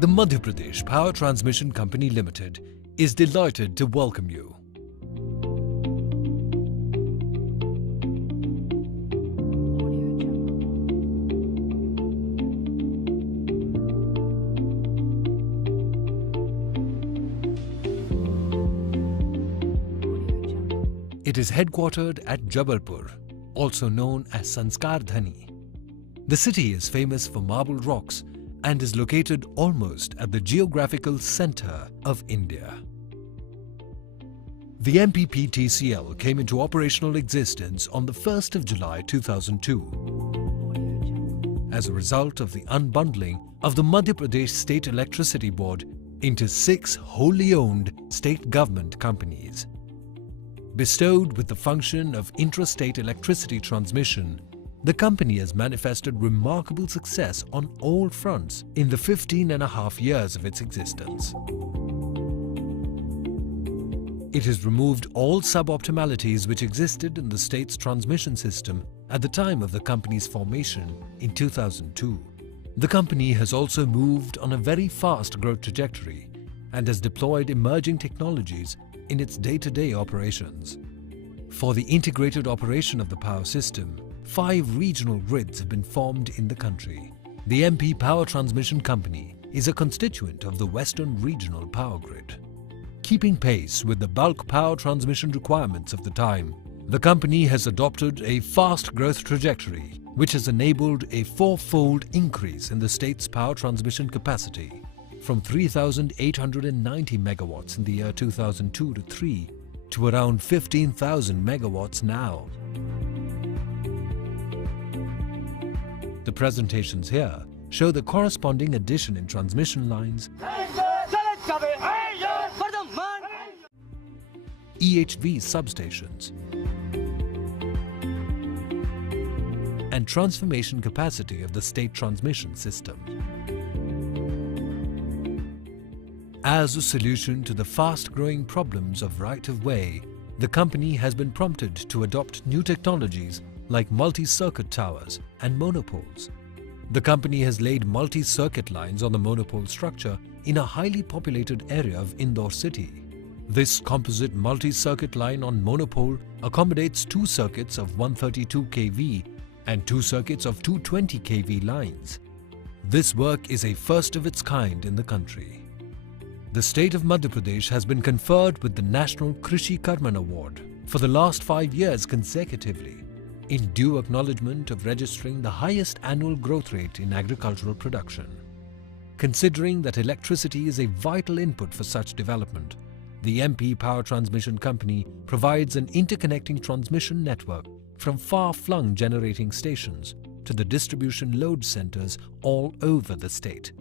The Madhya Pradesh Power Transmission Company Limited is delighted to welcome you. It is headquartered at Jabalpur, also known as Sanskar Dhani. The city is famous for marble rocks and is located almost at the geographical centre of India. The MPPTCL came into operational existence on the 1st of July 2002 as a result of the unbundling of the Madhya Pradesh State Electricity Board into 6 wholly owned state government companies. Bestowed with the function of intrastate electricity transmission, the company has manifested remarkable success on all fronts in the 15.5 years of its existence. It has removed all suboptimalities which existed in the state's transmission system at the time of the company's formation in 2002. The company has also moved on a very fast growth trajectory and has deployed emerging technologies in its day-to-day operations. For the integrated operation of the power system, 5 regional grids have been formed in the country. The MP Power Transmission Company is a constituent of the Western Regional Power Grid. Keeping pace with the bulk power transmission requirements of the time, the company has adopted a fast growth trajectory which has enabled a 4-fold increase in the state's power transmission capacity from 3,890 megawatts in the year 2002-3 to around 15,000 megawatts now. The presentations here show the corresponding addition in transmission lines, EHV substations, and transformation capacity of the state transmission system. As a solution to the fast-growing problems of right-of-way, the company has been prompted to adopt new technologies like multi-circuit towers and monopoles. The company has laid multi-circuit lines on the monopole structure in a highly populated area of Indore city. This composite multi-circuit line on monopole accommodates 2 circuits of 132 kV and 2 circuits of 220 kV lines. This work is a first of its kind in the country. The state of Madhya Pradesh has been conferred with the National Krishi Karman Award for the last 5 years consecutively, in due acknowledgement of registering the highest annual growth rate in agricultural production. Considering that electricity is a vital input for such development, the MP Power Transmission Company provides an interconnecting transmission network from far-flung generating stations to the distribution load centers all over the state.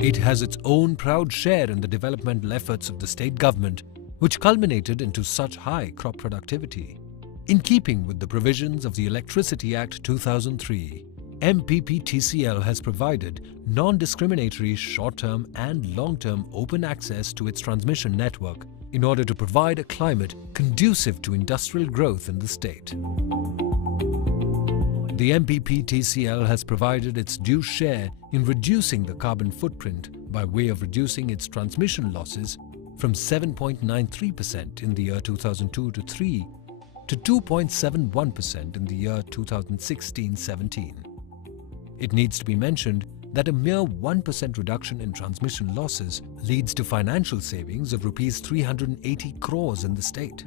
It has its own proud share in the developmental efforts of the state government, which culminated into such high crop productivity. In keeping with the provisions of the Electricity Act 2003, MPPTCL has provided non-discriminatory short-term and long-term open access to its transmission network in order to provide a climate conducive to industrial growth in the state. The MPPTCL has provided its due share in reducing the carbon footprint by way of reducing its transmission losses from 7.93% in the year 2002-3 to 2.71% in the year 2016-17. It needs to be mentioned that a mere 1% reduction in transmission losses leads to financial savings of Rs 380 crores in the state.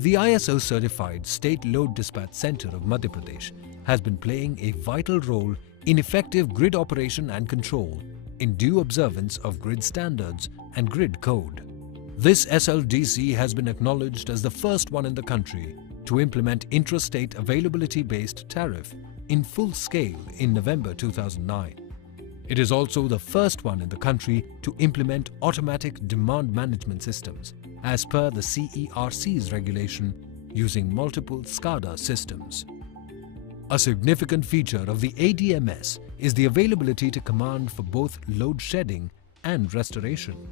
The ISO-certified State Load Dispatch Centre of Madhya Pradesh has been playing a vital role in effective grid operation and control in due observance of grid standards and grid code. This SLDC has been acknowledged as the first one in the country to implement intrastate availability-based tariff in full scale in November 2009. It is also the first one in the country to implement automatic demand management systems as per the CERC's regulation using multiple SCADA systems. A significant feature of the ADMS is the availability to command for both load shedding and restoration.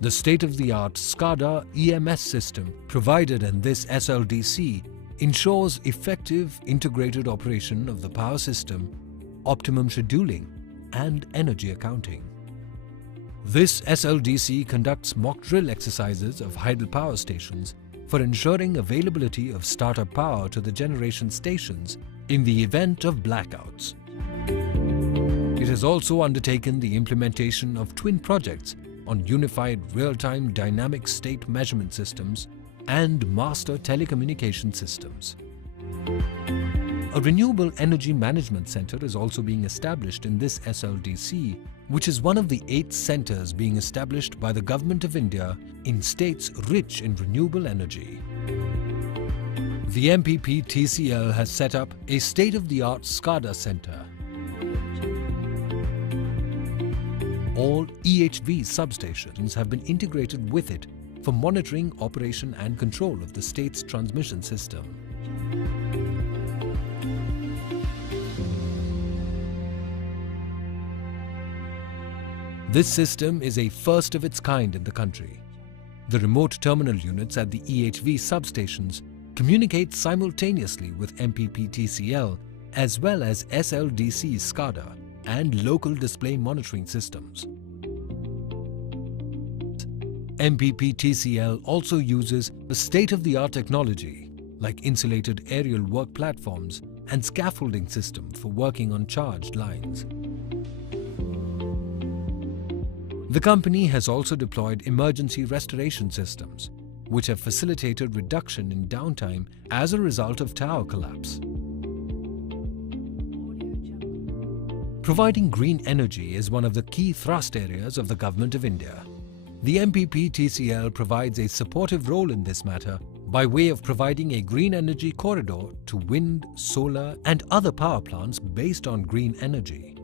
The state-of-the-art SCADA EMS system provided in this SLDC ensures effective integrated operation of the power system, optimum scheduling and energy accounting. This SLDC conducts mock drill exercises of hydel power stations for ensuring availability of startup power to the generation stations in the event of blackouts. It has also undertaken the implementation of twin projects on unified real-time dynamic state measurement systems and master telecommunication systems. A renewable energy management center is also being established in this SLDC, which is one of the 8 centers being established by the Government of India in states rich in renewable energy. The MPP TCL has set up a state-of-the-art SCADA center. All EHV substations have been integrated with it for monitoring, operation and control of the state's transmission system. This system is a first of its kind in the country. The remote terminal units at the EHV substations communicate simultaneously with MPP TCL as well as SLDC SCADA and local display monitoring systems. MPP TCL also uses the state-of-the-art technology like insulated aerial work platforms and scaffolding system for working on charged lines. The company has also deployed emergency restoration systems, which have facilitated reduction in downtime as a result of tower collapse. Providing green energy is one of the key thrust areas of the Government of India. The MPP TCL provides a supportive role in this matter by way of providing a green energy corridor to wind, solar and other power plants based on green energy.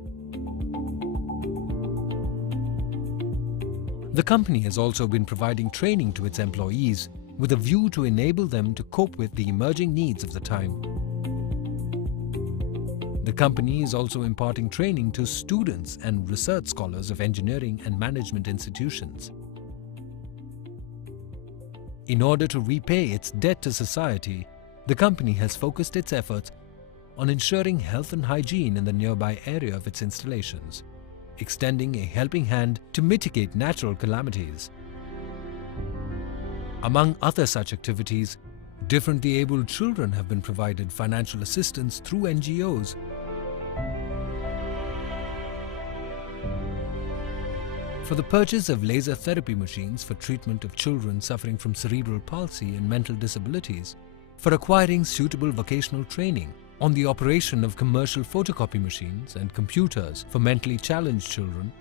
The company has also been providing training to its employees with a view to enable them to cope with the emerging needs of the time. The company is also imparting training to students and research scholars of engineering and management institutions. In order to repay its debt to society, the company has focused its efforts on ensuring health and hygiene in the nearby area of its installations, extending a helping hand to mitigate natural calamities. Among other such activities, differently abled children have been provided financial assistance through NGOs. For the purchase of laser therapy machines for treatment of children suffering from cerebral palsy and mental disabilities, for acquiring suitable vocational training on the operation of commercial photocopy machines and computers for mentally challenged children,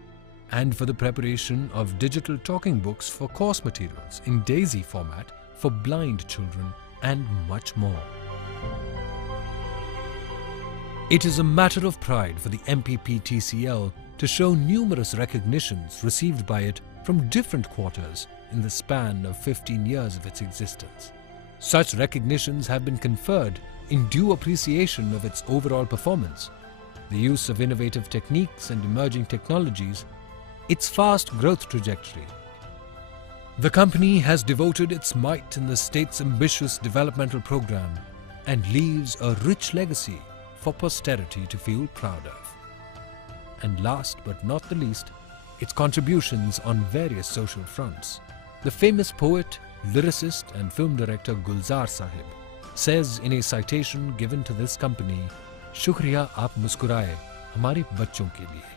and for the preparation of digital talking books for course materials in DAISY format for blind children, and much more. It is a matter of pride for the MPP TCL to show numerous recognitions received by it from different quarters in the span of 15 years of its existence. Such recognitions have been conferred in due appreciation of its overall performance, the use of innovative techniques and emerging technologies, its fast growth trajectory. The company has devoted its might in the state's ambitious developmental program and leaves a rich legacy for posterity to feel proud of. And last but not the least, its contributions on various social fronts. The famous poet, lyricist and film director Gulzar Sahib says in a citation given to this company, "Shukriya aap muskuraye hamare bachchon ke liye."